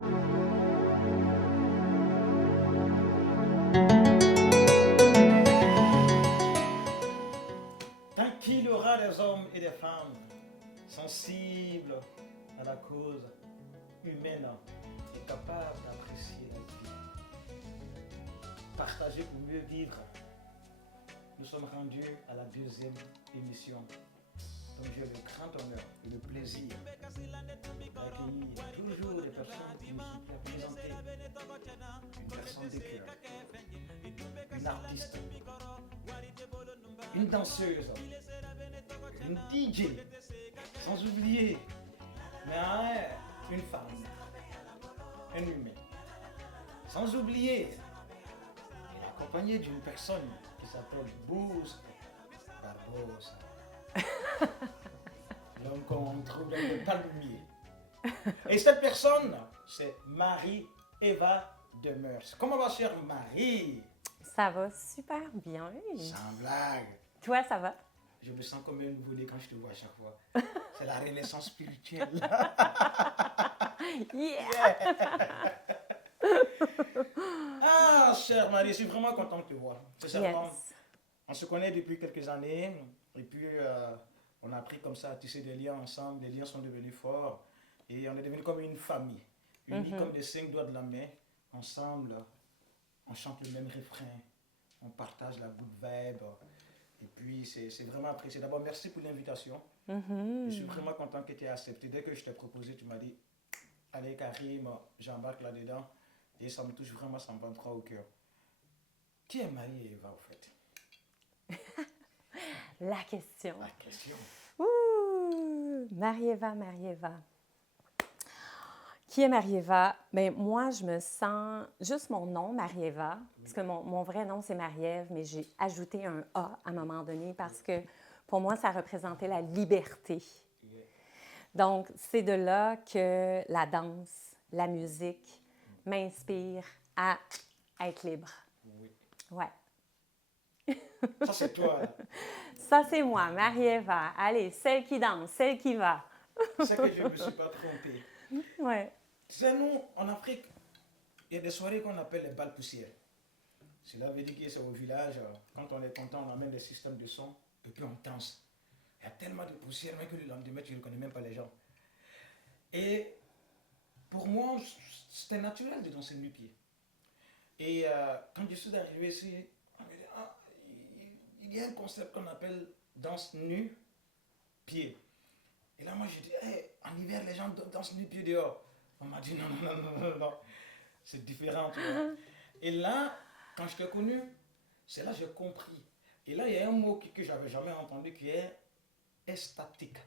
Tant qu'il y aura des hommes et des femmes sensibles à la cause humaine et capables d'apprécier la vie, partager pour mieux vivre, nous sommes rendus à la deuxième émission. Donc j'ai le grand honneur et le plaisir d'accueillir toujours des personnes qui nous sont présentées. Une personne de cœur, une artiste, une danseuse, une DJ, sans oublier, mais une femme, un humain. Sans oublier, il est accompagné d'une personne qui s'appelle Boost Barbosa. L'homme qu'on trouve dans le palmier. Et cette personne, c'est Marie-Eva Demers. Comment va, chère Marie? Ça va super bien. Sans blague. Toi, ça va? Je me sens comme un nouveau-né quand je te vois à chaque fois. C'est la renaissance spirituelle. Yeah! Ah, chère Marie, je suis vraiment content de te voir. Sincèrement, Yes. on se connaît depuis quelques années. Et puis, on a appris comme ça à tisser des liens ensemble. Les liens sont devenus forts. Et on est devenu comme une famille. Unis comme des 5 doigts de la main. Ensemble, on chante le même refrain. On partage la good vibe. Et puis, c'est vraiment apprécié. D'abord, merci pour l'invitation. Je suis vraiment content que tu aies accepté. Dès que je t'ai proposé, tu m'as dit, allez Karim, j'embarque là-dedans. Et ça me touche vraiment, ça me prend droit au cœur. Qui est Marie et Eva, au fait? La question. La question. Ouh! Marie-Eva, Marie-Eva. Qui est Marie-Eva? Bien, moi, je me sens... Juste mon nom, Marie-Eva, parce que mon vrai nom, c'est Marie-Ève, mais j'ai ajouté un A à un moment donné parce que pour moi, ça représentait la liberté. Donc, c'est de là que la danse, la musique m'inspire à être libre. Oui. Ouais. Ça, c'est toi. Là. Ça, c'est moi, Marie-Eva. Allez, celle qui danse, celle qui va. C'est que je ne me suis pas trompé. Ouais. Tu sais, nous, en Afrique, il y a des soirées qu'on appelle les balles poussières. Cela veut dire que c'est au village, quand on est content, on amène des systèmes de son et puis on danse. Il y a tellement de poussière, même que le lendemain, tu ne connais même pas les gens. Et pour moi, c'était naturel de danser nu-pied. Et quand je suis arrivé ici, on m'a dit, ah, il y a un concept qu'on appelle danse nu-pied. Et là, moi, je dis, hey, en hiver, les gens dansent nu-pied dehors. On m'a dit, non, non, non, non, non, non. C'est différent, tu vois. Et là, quand je t'ai connu, c'est là que j'ai compris. Et là, il y a un mot que je n'avais jamais entendu qui est estatique.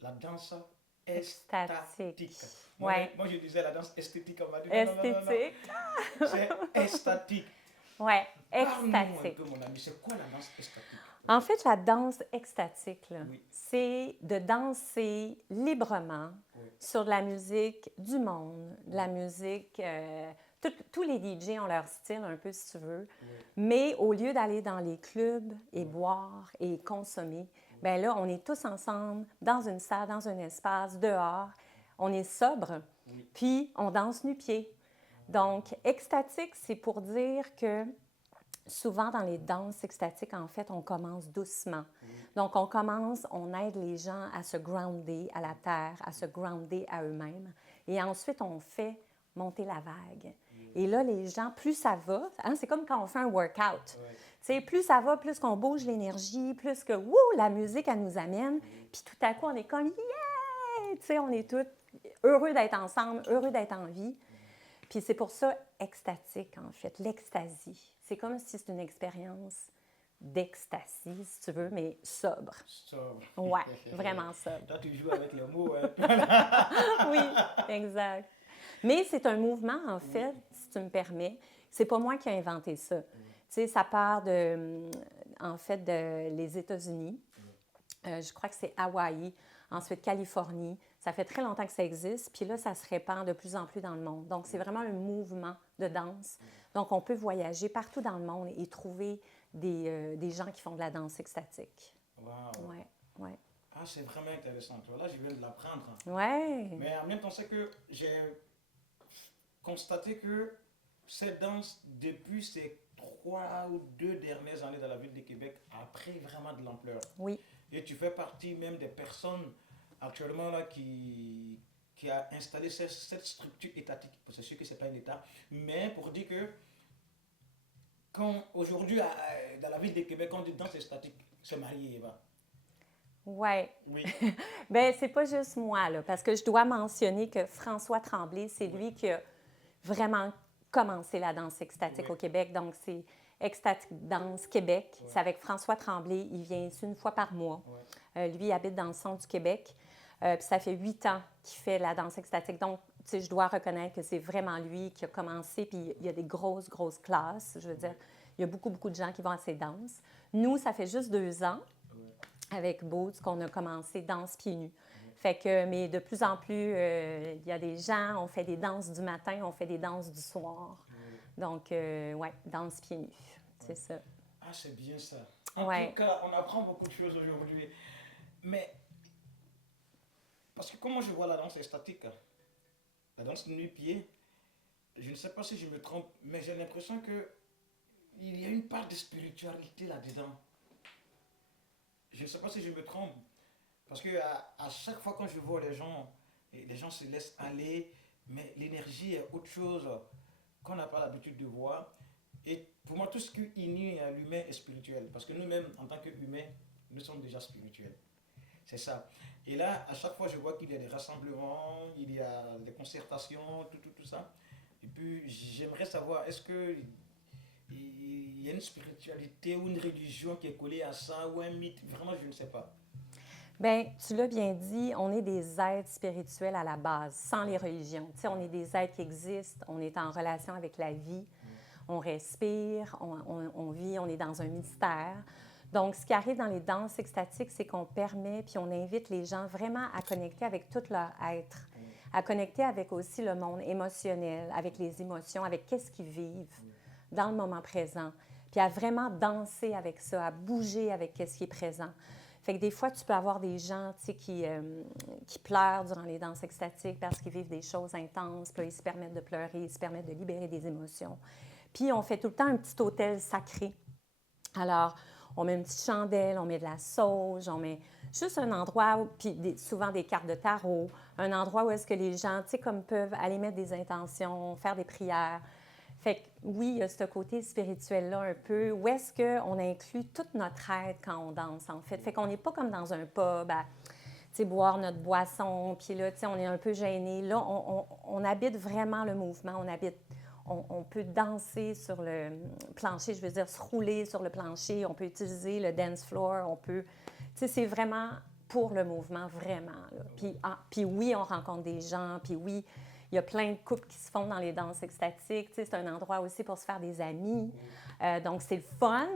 La danse estatique. Ouais. Moi, je disais la danse esthétique. On m'a dit, non, non, non, non, non. Esthétique. C'est estatique. Ouais, Parle-nous un extatique. peu, mon ami. C'est quoi la danse estatique? En fait, la danse extatique, là, Oui. c'est de danser librement Oui. sur de la musique du monde, de la musique... tous les DJ ont leur style un peu, si tu veux. Oui. Mais au lieu d'aller dans les clubs et boire et consommer, bien là, on est tous ensemble dans une salle, dans un espace, dehors. On est sobre, puis on danse nu-pied. Donc, extatique, c'est pour dire que souvent dans les danses extatiques, en fait, on commence doucement. Donc, on aide les gens à se grounder à la terre, à se grounder à eux-mêmes. Et ensuite, on fait monter la vague. Et là, les gens, plus ça va, hein, c'est comme quand on fait un workout. Tu sais, plus ça va, plus qu'on bouge l'énergie, plus que, la musique, elle nous amène. Puis tout à coup, on est comme, yeah! Tu sais, on est tous heureux d'être ensemble, heureux d'être en vie. Puis c'est pour ça extatique, en fait, l'extasie. C'est comme si c'est une expérience d'extasie, si tu veux, mais sobre. Sobre. Ouais, vraiment sobre. Toi, tu joues avec les mots. Hein? Oui, exact. Mais c'est un mouvement, en fait, si tu me permets. C'est pas moi qui ai inventé ça. Tu sais, ça part en fait, les États-Unis. Je crois que c'est Hawaï, ensuite Californie. Ça fait très longtemps que ça existe, puis là, ça se répand de plus en plus dans le monde. Donc, c'est vraiment un mouvement de danse. Donc, on peut voyager partout dans le monde et trouver des gens qui font de la danse extatique. Wow. Ouais, ouais. Ah, c'est vraiment intéressant. Toi, là, je viens de l'apprendre. Ouais. Mais en même temps, c'est que j'ai constaté que cette danse, depuis ces 3 ou 2 dernières années dans la ville de Québec, a pris vraiment de l'ampleur. Oui. Et tu fais partie même des personnes actuellement là qui a installé cette structure étatique. C'est sûr que ce n'est pas un État, mais pour dire que quand aujourd'hui dans la ville de Québec, on dit danse statique, c'est Marie-Eva. Ouais. Oui. Bien, c'est pas juste moi, là, parce que je dois mentionner que François Tremblay, c'est lui qui a vraiment commencé la danse extatique Oui. au Québec. Donc, c'est Extatique Danse Québec. Ouais. C'est avec François Tremblay. Il vient ici une fois par mois. Ouais. Lui, il habite dans le centre du Québec. Puis ça fait 8 ans qu'il fait la danse extatique. Donc, tu sais, je dois reconnaître que c'est vraiment lui qui a commencé. Puis il y a des grosses, grosses classes. Je veux dire, il y a beaucoup, beaucoup de gens qui vont à ces danses. Nous, ça fait juste 2 ans avec Boots qu'on a commencé danse pieds nus. Fait que, mais de plus en plus, il y a des gens, on fait des danses du matin, on fait des danses du soir. Donc, ouais, danse pieds nus, c'est ça. Ah, c'est bien ça. En Ouais. tout cas, on apprend beaucoup de choses aujourd'hui. Mais, parce que comment je vois la danse statique, la danse nu-pied, je ne sais pas si je me trompe, mais j'ai l'impression que il y a une part de spiritualité là-dedans. Je ne sais pas si je me trompe. Parce que à chaque fois quand je vois les gens se laissent aller, mais l'énergie est autre chose qu'on n'a pas l'habitude de voir. Et pour moi, tout ce qui unit l'humain est spirituel. Parce que nous-mêmes, en tant qu'humains, nous sommes déjà spirituels. C'est ça. Et là, à chaque fois, je vois qu'il y a des rassemblements, il y a des concertations, tout ça. Et puis, j'aimerais savoir, est-ce que il y a une spiritualité ou une religion qui est collée à ça, ou un mythe? Vraiment, je ne sais pas. Bien, tu l'as bien dit, on est des êtres spirituels à la base, sans les religions. Tu sais, on est des êtres qui existent, on est en relation avec la vie, on respire, on vit, on est dans un mystère. Donc, ce qui arrive dans les danses extatiques, c'est qu'on permet, puis on invite les gens vraiment à connecter avec tout leur être, à connecter avec aussi le monde émotionnel, avec les émotions, avec qu'est-ce qu'ils vivent dans le moment présent, puis à vraiment danser avec ça, à bouger avec qu'est-ce qui est présent. Fait que des fois, tu peux avoir des gens, tu sais, qui pleurent durant les danses extatiques parce qu'ils vivent des choses intenses, puis là, ils se permettent de pleurer, ils se permettent de libérer des émotions. Puis, on fait tout le temps un petit autel sacré. Alors, on met une petite chandelle, on met de la sauge, on met juste un endroit, puis souvent des cartes de tarot, un endroit où est-ce que les gens, tu sais, comme peuvent aller mettre des intentions, faire des prières. Fait que oui, il y a ce côté spirituel-là un peu, où est-ce qu'on inclut toute notre être quand on danse, en fait. Fait qu'on n'est pas comme dans un pub à, tu sais, boire notre boisson, puis là, tu sais, on est un peu gêné. Là, on habite vraiment le mouvement, on peut danser sur le plancher, je veux dire, se rouler sur le plancher, on peut utiliser le dance floor, on peut, tu sais, c'est vraiment pour le mouvement, vraiment, là. Puis oui, on rencontre des gens, puis oui, il y a plein de couples qui se font dans les danses extatiques. Tu sais, c'est un endroit aussi pour se faire des amis. Donc, c'est le fun,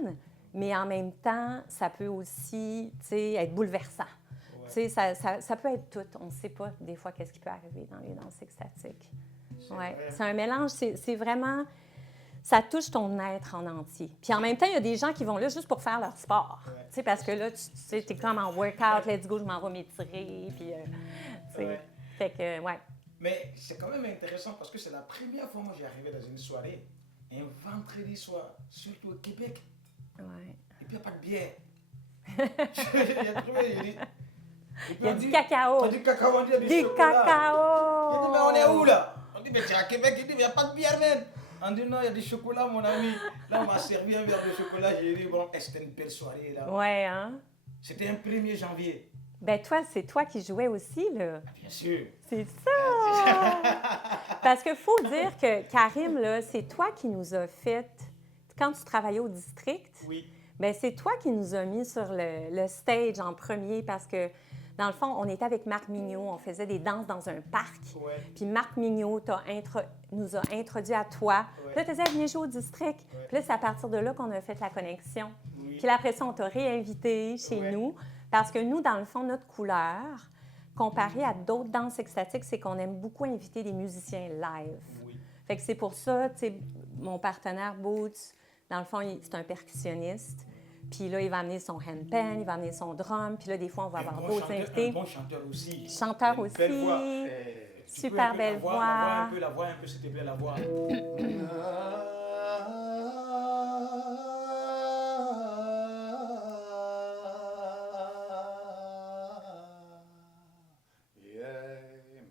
mais en même temps, ça peut aussi, tu sais, être bouleversant. Tu sais, ça peut être tout. On ne sait pas des fois qu'est-ce qui peut arriver dans les danses extatiques. Ouais. C'est un mélange, c'est vraiment... Ça touche ton être en entier. Puis en même temps, il y a des gens qui vont là juste pour faire leur sport. Tu sais, parce que là, tu sais, t'es comme en workout, let's go, je m'en vais m'étirer, puis... tu sais, fait que, ouais. Mais c'est quand même intéressant parce que c'est la première fois que j'ai arrivé dans une soirée, un vendredi soir, surtout au Québec. Ouais. Et puis il n'y a pas de bière. J'ai trouvé, j'ai dit. Il y a du cacao. On dit cacao, on dit du cacao. J'ai dit, mais on est où là? On dit, mais tu es à Québec, il dit, mais il n'y a pas de bière même. On dit, non, il y a du chocolat, mon ami. Là, on m'a servi un verre de chocolat. J'ai dit, bon, c'était une belle soirée là. Ouais, hein? C'était un 1er janvier. Ben toi, c'est toi qui jouais aussi, là. Ah, bien sûr. C'est ça! Parce qu'il faut dire que, Karim, là, c'est toi qui nous as fait, quand tu travaillais au district, oui. Ben c'est toi qui nous as mis sur le stage en premier parce que, dans le fond, on était avec Marc Mignot, on faisait des danses dans un parc. Ouais. Puis Marc Mignot nous a introduit à toi. Ouais. Puis là, tu disais, venez jouer au district. Ouais. Puis là, c'est à partir de là qu'on a fait la connexion. Oui. Puis là, après ça, on t'a réinvité chez nous. Parce que nous, dans le fond, notre couleur, comparé à d'autres danses extatiques, c'est qu'on aime beaucoup inviter des musiciens live. Oui. Fait que c'est pour ça, tu sais, mon partenaire Boots, dans le fond, c'est un percussionniste. Puis là, il va amener son handpan, il va amener son drum. Puis là, des fois, on va avoir d'autres invités. Un bon chanteur aussi. Chanteur une aussi. belle voix. Super belle voix. La voix un peu, s'il te plaît, la voix.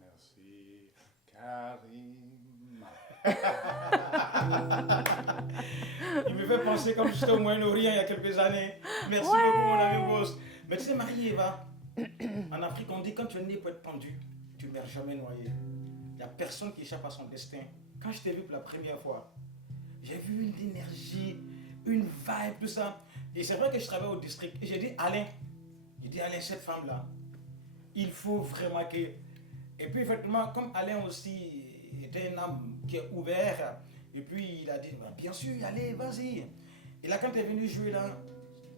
Merci, Karim. Il me fait penser comme j'étais au Moyen-Orient il y a quelques années. Merci beaucoup, mon ami Boss. Mais tu sais, Marie-Eva, en Afrique, on dit quand tu es né pour être pendu, tu ne meurs jamais noyé. Il n'y a personne qui échappe à son destin. Quand je t'ai vu pour la première fois, j'ai vu une énergie, une vibe, tout ça. Et c'est vrai que je travaille au district. Et j'ai dit, Alain, cette femme-là, il faut vraiment que... Et puis, effectivement, comme Alain aussi était un homme qui est ouvert, et puis il a dit, bah, bien sûr, allez, vas-y. Et là, quand tu es venu jouer là,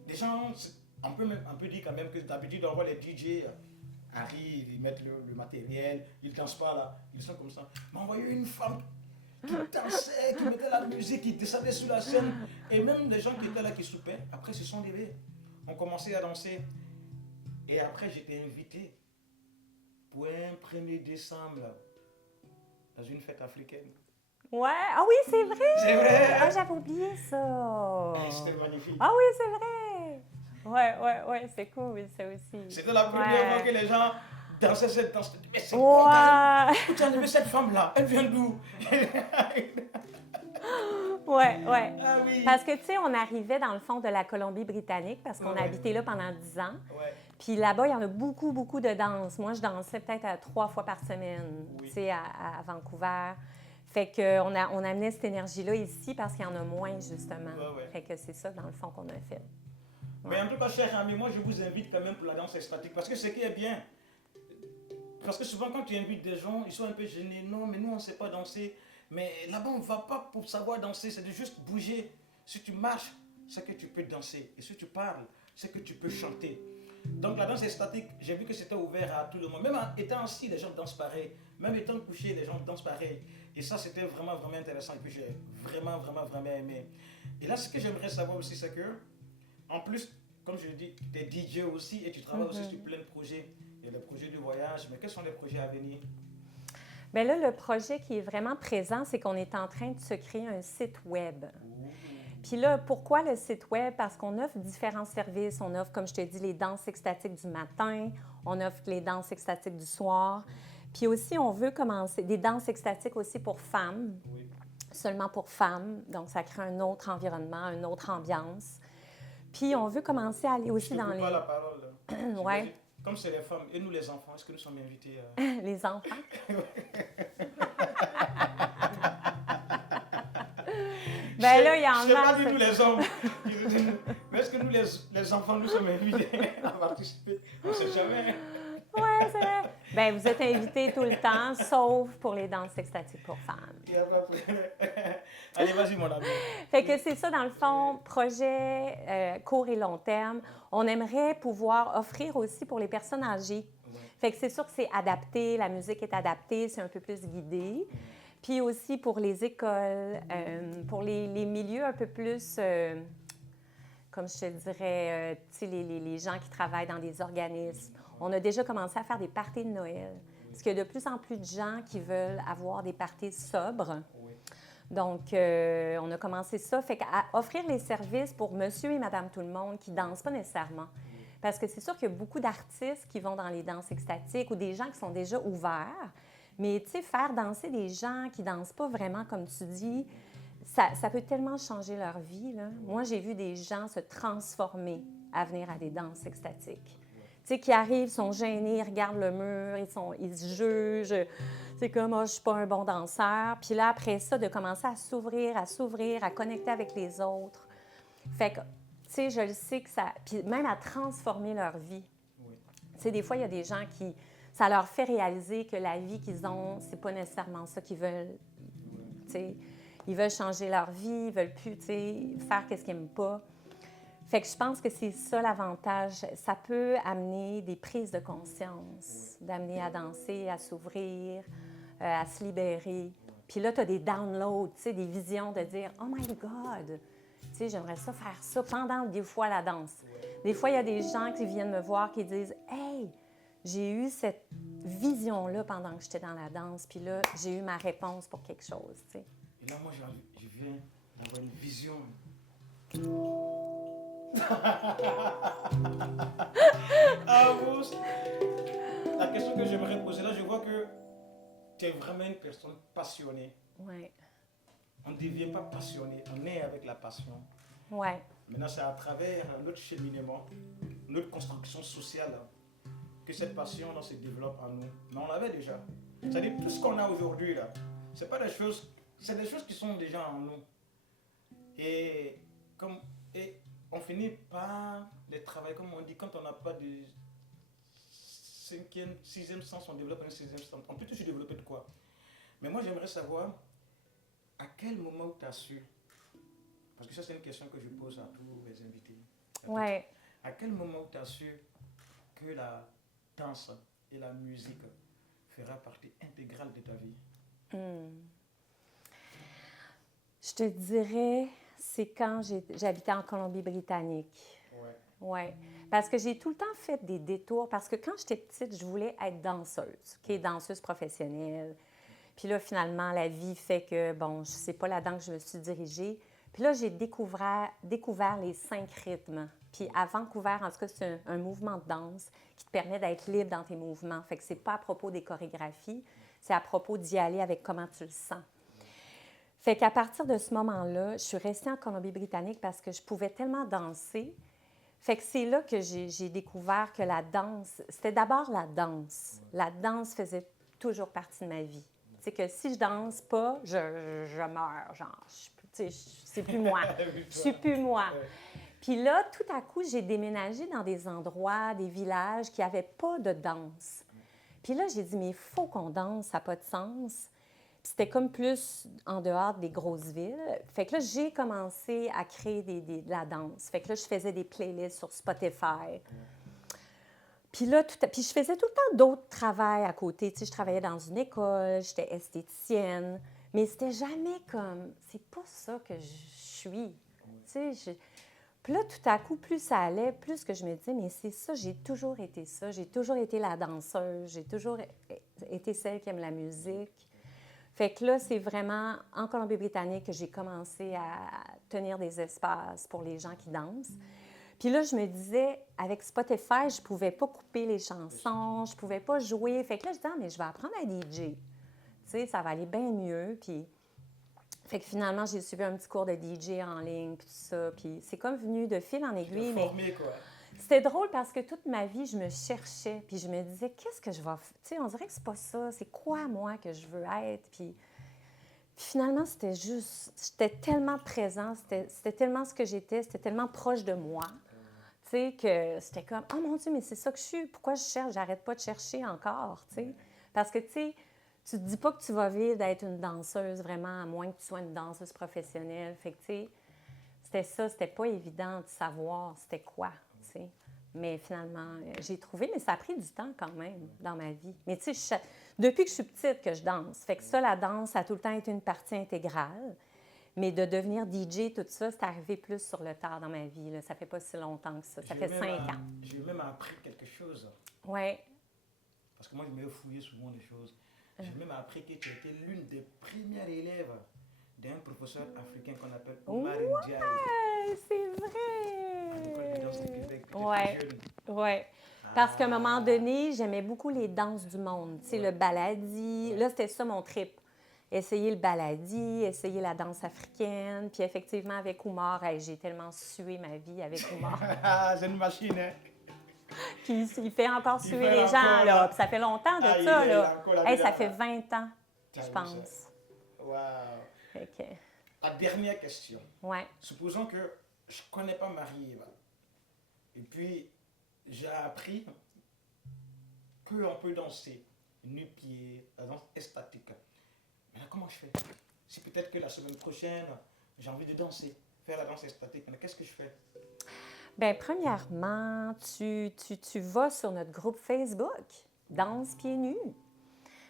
les gens, on peut dire quand même que d'habitude, on voit les DJ arrivent, ils mettent le matériel, ils ne dansent pas là, ils sont comme ça. Mais on voyait une femme qui dansait, qui mettait la musique, qui descendait sur la scène. Et même les gens qui étaient là, qui soupaient, après se sont levés. On commençait à danser. Et après, j'étais invité pour un 1er décembre dans une fête africaine. Ouais, ah oui, c'est vrai! C'est vrai! Ah, j'avais oublié ça! C'était magnifique. Ah oui, c'est vrai! Ouais, c'est cool, ça aussi. C'était la première fois que les gens dansaient cette danse. Mais c'est bon, où tu as enlevé cette femme-là? Elle vient d'où? Ouais. Ah oui. Parce que, tu sais, on arrivait dans le fond de la Colombie-Britannique parce qu'on a habité là pendant 10 ans. Ouais. Puis là-bas, il y en a beaucoup de danse. Moi, je dansais peut-être 3 fois par semaine, tu sais, à Vancouver. Fait qu'on on amenait cette énergie-là ici parce qu'il y en a moins, justement. Ouais. Fait que c'est ça, dans le fond, qu'on a fait. Mais en tout cas, chers amis, moi, je vous invite quand même pour la danse extatique. Parce que ce qui est bien, parce que souvent, quand tu invites des gens, ils sont un peu gênés. Non, mais nous, on ne sait pas danser. Mais là-bas, on ne va pas pour savoir danser. C'est de juste bouger. Si tu marches, c'est que tu peux danser. Et si tu parles, c'est que tu peux chanter. Donc, la danse extatique, j'ai vu que c'était ouvert à tout le monde. Même en étant assis, les gens dansent pareil. Même étant couchés, les gens dansent pareil. Et ça, c'était vraiment intéressant. Et puis, j'ai vraiment aimé. Et là, ce que j'aimerais savoir aussi, c'est que, en plus, comme je le dis, tu es DJ aussi et tu travailles aussi sur plein de projets. Il y a le projet du voyage, mais quels sont les projets à venir? Bien là, le projet qui est vraiment présent, c'est qu'on est en train de se créer un site web. Puis là, pourquoi le site web? Parce qu'on offre différents services. On offre, comme je te dis, les danses extatiques du matin. On offre les danses extatiques du soir. Puis aussi, on veut commencer des danses extatiques aussi pour femmes, seulement pour femmes. Donc, ça crée un autre environnement, une autre ambiance. Puis, on veut commencer à aller aussi dans les... Je ne pas la parole. Ouais. Comme c'est les femmes et nous les enfants, est-ce que nous sommes invités à... Les enfants? Ben là, il y en a... Je ne sais pas dit nous les hommes. Mais est-ce que nous les enfants, nous sommes invités à participer? On ne sait jamais. Oui, c'est vrai. Bien, vous êtes invités tout le temps, sauf pour les danses extatiques pour femmes. Allez, vas-y, mon ami. Fait que c'est ça, dans le fond, projet court et long terme. On aimerait pouvoir offrir aussi pour les personnes âgées. Fait que c'est sûr que c'est adapté, la musique est adaptée, c'est un peu plus guidé. Puis aussi pour les écoles, pour les milieux un peu plus... comme je te dirais, tu sais, les gens qui travaillent dans des organismes. On a déjà commencé à faire des parties de Noël. Parce qu'il y a de plus en plus de gens qui veulent avoir des parties sobres. Donc, on a commencé ça. Fait qu'à offrir les services pour monsieur et madame tout le monde qui ne dansent pas nécessairement. Parce que c'est sûr qu'il y a beaucoup d'artistes qui vont dans les danses extatiques ou des gens qui sont déjà ouverts. Mais, tu sais, faire danser des gens qui ne dansent pas vraiment, comme tu dis, ça peut tellement changer leur vie, là. Moi, j'ai vu des gens se transformer à venir à des danses extatiques. Tu sais, qui arrivent, sont gênés, ils regardent le mur, ils se jugent. C'est comme, oh, je ne suis pas un bon danseur. Puis là, après ça, de commencer à s'ouvrir, à connecter avec les autres. Fait que, tu sais, je le sais que ça... Puis même à transformer leur vie. Tu sais, des fois, il y a des gens qui... Ça leur fait réaliser que la vie qu'ils ont, c'est pas nécessairement ça qu'ils veulent, tu sais. Ils veulent changer leur vie, ils veulent plus, tu sais, faire ce qu'ils n'aiment pas. Fait que je pense que c'est ça l'avantage. Ça peut amener des prises de conscience, d'amener à danser, à s'ouvrir, à se libérer. Puis là, tu as des downloads, tu sais, des visions de dire « Oh my God! » Tu sais, j'aimerais ça faire ça pendant des fois la danse. Des fois, il y a des gens qui viennent me voir qui disent « Hey! » J'ai eu cette vision-là pendant que j'étais dans la danse. Puis là, j'ai eu ma réponse pour quelque chose, tu sais. Et là, moi, je viens d'avoir une vision. Ah, vous, la question que j'aimerais poser là, je vois que tu es vraiment une personne passionnée. Ouais, On ne devient pas passionné, on est avec la passion. ouais, Maintenant, c'est à travers notre cheminement, notre construction sociale, que cette passion là, se développe en nous. Mais on l'avait déjà. C'est-à-dire, tout ce qu'on a aujourd'hui, là, c'est pas des choses, c'est des choses qui sont déjà en nous. Et, comme, et on finit par les travailler, comme on dit, quand on n'a pas de cinquième, sixième sens, on développe un sixième sens. On peut toujours développer de quoi. Mais moi, j'aimerais savoir à quel moment tu as su, parce que ça, c'est une question que je pose à tous mes invités. ouais. À quel moment tu as su que la danse et la musique fera partie intégrale de ta vie? Je te dirais, c'est quand j'habitais en Colombie-Britannique. Ouais. Oui, parce que j'ai tout le temps fait des détours, parce que quand j'étais petite, je voulais être danseuse, danseuse professionnelle. Puis là, finalement, la vie fait que, bon, c'est pas là-dedans que je me suis dirigée. Puis là, j'ai découvert les 5 rythmes. Puis à Vancouver, en tout cas, c'est un mouvement de danse qui te permet d'être libre dans tes mouvements. Fait que c'est pas à propos des chorégraphies, c'est à propos d'y aller avec comment tu le sens. Fait qu'à partir de ce moment-là, je suis restée en Colombie-Britannique parce que je pouvais tellement danser. Fait que c'est là que j'ai découvert que la danse, c'était d'abord la danse. La danse faisait toujours partie de ma vie. Tu sais que si je danse pas, je meurs, genre, c'est plus moi. Je suis plus moi. Puis là, tout à coup, j'ai déménagé dans des endroits, des villages qui n'avaient pas de danse. Puis là, j'ai dit, mais il faut qu'on danse, ça n'a pas de sens. Puis c'était comme plus en dehors des grosses villes. Fait que là, j'ai commencé à créer de la danse. Fait que là, je faisais des playlists sur Spotify. Puis là, puis je faisais tout le temps d'autres travails à côté. Tu sais, je travaillais dans une école, j'étais esthéticienne. Mais c'était jamais comme, c'est pas ça que je suis. Tu sais, puis là, tout à coup, plus ça allait, plus que je me disais, mais c'est ça, j'ai toujours été ça. J'ai toujours été la danseuse, j'ai toujours été celle qui aime la musique. Fait que là, c'est vraiment en Colombie-Britannique que j'ai commencé à tenir des espaces pour les gens qui dansent. Puis là, je me disais, avec Spotify, je ne pouvais pas couper les chansons, je ne pouvais pas jouer. Fait que là, je disais, ah, mais je vais apprendre à DJ. Tu sais, ça va aller bien mieux. Puis, fait que finalement, j'ai suivi un petit cours de DJ en ligne, puis tout ça. Puis c'est comme venu de fil en aiguille. Mais Formé, quoi. c'était drôle parce que toute ma vie, je me cherchais. Puis je me disais, qu'est-ce que je vais faire? Tu sais, on dirait que c'est pas ça. C'est quoi, moi, que je veux être? Puis finalement, c'était juste, j'étais tellement présent, c'était tellement ce que j'étais, c'était tellement proche de moi, tu sais, que c'était comme, oh mon Dieu, mais c'est ça que je suis, pourquoi je cherche, j'arrête pas de chercher encore, tu sais. Parce que, tu sais, tu te dis pas que tu vas vivre d'être une danseuse vraiment, à moins que tu sois une danseuse professionnelle. Fait que, tu sais, c'était ça, c'était pas évident de savoir c'était quoi, tu sais. Mais finalement, j'ai trouvé, mais ça a pris du temps quand même dans ma vie. Mais tu sais, depuis que je suis petite que je danse, fait que ça, la danse, ça a tout le temps été une partie intégrale. Mais de devenir DJ, tout ça, c'est arrivé plus sur le tard dans ma vie. Là. Ça fait pas si longtemps que ça. Ça fait 5 ans. J'ai même appris quelque chose. Oui. Parce que moi, je me fouillais souvent des choses. J'ai même appris que tu étais l'une des premières élèves d'un professeur africain qu'on appelle Omar Ndiaye. Ouais, c'est À l'école vrai. de danse de Québec. Ouais. Ouais. Parce qu'à un moment donné, j'aimais beaucoup les danses du monde. Tu sais, le baladi. Là, c'était ça mon trip. Essayer le baladi, essayer la danse africaine. Puis effectivement, avec Oumar, hey, j'ai tellement sué ma vie avec Oumar. C'est une machine, hein? Puis il fait encore Il suer fait les encore, gens, là. là. Puis ça fait longtemps de Ah, ça, il a là. encore la Hey, vie ça là. fait 20 ans, T'as je vu pense. ça? Waouh. Fait que, La dernière question. ouais. Supposons que je ne connais pas Marie-Eva. Et puis, j'ai appris qu'on peut danser nu-pied, la danse statique. Mais là, comment je fais? Si peut-être que la semaine prochaine, j'ai envie de danser, faire la danse statique, mais qu'est-ce que je fais? Bien, premièrement, tu vas sur notre groupe Facebook, Danse pieds nus.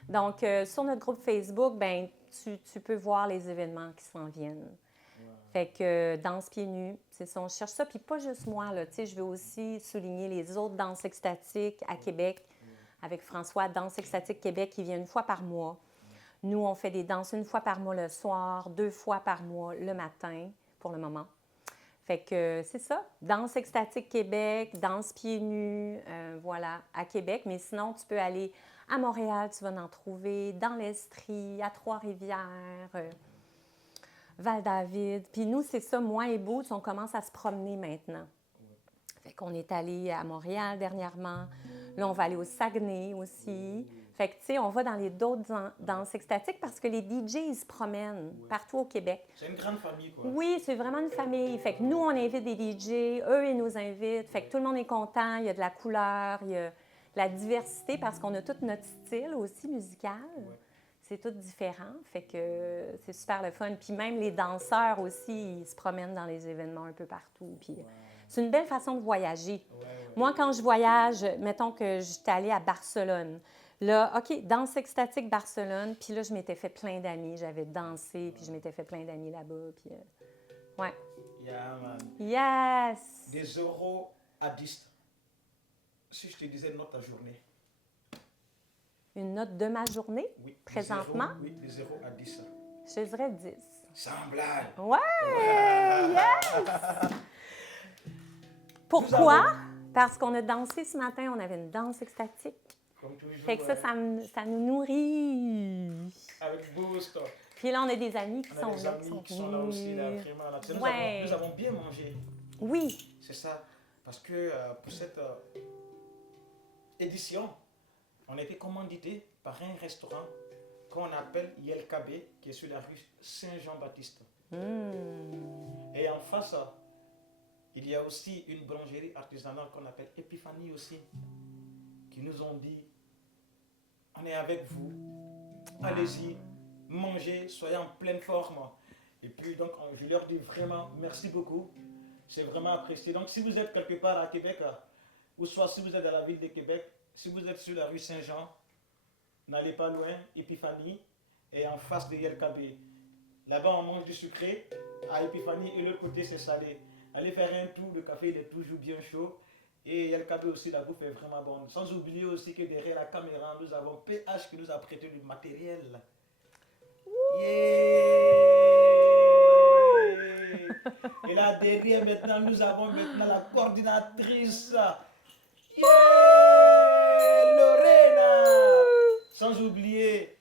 Donc, sur notre groupe Facebook, ben tu peux voir les événements qui s'en viennent. Fait que danse pieds nus, c'est ça, on cherche ça. Puis pas juste moi, là, tu sais, je veux aussi souligner les autres danses extatiques à Québec, avec François, Danse Extatique Québec, qui vient une fois par mois. Nous, on fait des danses une fois par mois le soir, 2 fois par mois le matin, pour le moment. Fait que c'est ça, Danse Extatique Québec, danse pieds nus, voilà, à Québec. Mais sinon, tu peux aller à Montréal, tu vas en trouver, dans l'Estrie, à Trois-Rivières, Val-David. Puis nous, c'est ça, moi et Boots, on commence à se promener maintenant. Fait qu'on est allé à Montréal dernièrement. Là, on va aller au Saguenay aussi. Fait que, tu sais, on va dans les d'autres danses extatiques parce que les DJ, ils se promènent partout au Québec. C'est une grande famille, quoi. Oui, c'est vraiment une famille. Fait que nous, on invite des DJ, eux, ils nous invitent. Fait que tout le monde est content, il y a de la couleur, il y a de la diversité parce qu'on a tout notre style aussi musical. Ouais. C'est tout différent. Fait que c'est super le fun. Puis même les danseurs aussi, ils se promènent dans les événements un peu partout. Puis c'est une belle façon de voyager. Moi, quand je voyage, mettons que j'étais allée à Barcelone. Là, OK, danse extatique Barcelone. Puis là, je m'étais fait plein d'amis. J'avais dansé, puis je m'étais fait plein d'amis là-bas. Puis, ouais. Yeah, man. Yes! Des 0 à 10. Si je te disais note ta journée. Une note de ma journée, Oui. présentement, Oui, de 0 à 10. je te dirais 10. Sans blague. Ouais! Yes! Pourquoi? Parce qu'on a dansé ce matin, on avait une danse extatique. Comme toujours. Fait que ça nous nourrit. Avec Boost. Puis là, on a des amis qui On a sont des là, amis qui sont là aussi, là, venus. vraiment. Là. Tu sais, Ouais. nous avons bien mangé. Oui, C'est ça. Parce que pour cette édition, on a été commandité par un restaurant qu'on appelle YLKB, qui est sur la rue Saint-Jean-Baptiste. Et en face, il y a aussi une boulangerie artisanale qu'on appelle Épiphanie aussi, qui nous ont dit, on est avec vous, allez-y, mangez, soyez en pleine forme. Et puis donc, je leur dis vraiment merci beaucoup, c'est vraiment apprécié. Donc si vous êtes quelque part à Québec, ou soit si vous êtes dans la ville de Québec, si vous êtes sur la rue Saint-Jean, n'allez pas loin, Épiphanie, et en face de YLKB. Là-bas, on mange du sucré à Épiphanie et l'autre côté, c'est salé. Allez faire un tour, le café il est toujours bien chaud. Et YLKB aussi, la bouffe est vraiment bonne. Sans oublier aussi que derrière la caméra, nous avons PH qui nous a prêté du matériel. Yeah! Et là, derrière, maintenant, nous avons maintenant la coordinatrice. Yeah! Lorena! Sans oublier,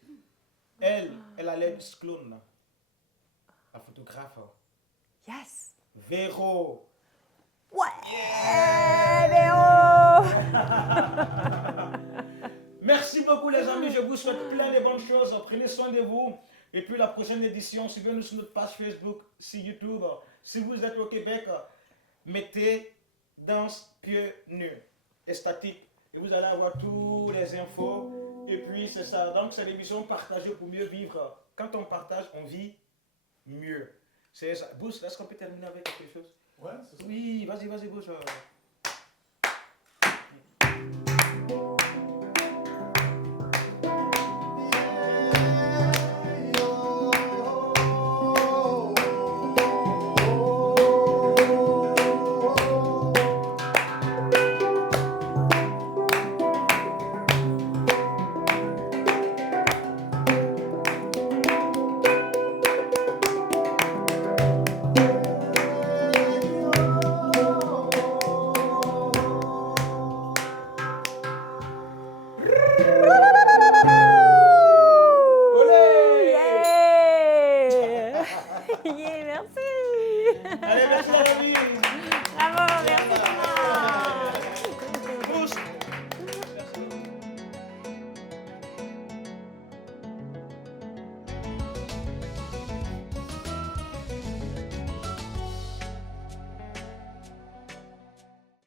elle a l'air clone. La photographe. yes! Véro. Ouais! Véro! Merci beaucoup les amis, je vous souhaite plein de bonnes choses. Prenez soin de vous. Et puis la prochaine édition, suivez-nous sur notre page Facebook, sur YouTube. Si vous êtes au Québec, mettez Danse Pieds Nus et Statique. Et vous allez avoir toutes les infos. Et puis c'est ça. Donc c'est l'émission Partager pour mieux vivre. Quand on partage, on vit mieux. C'est ça. Bouche, est-ce qu'on peut terminer avec quelque chose? Ouais, c'est ça. Oui, vas-y, Bouche. Yeah! Yeah, merci! Allez, merci la vie.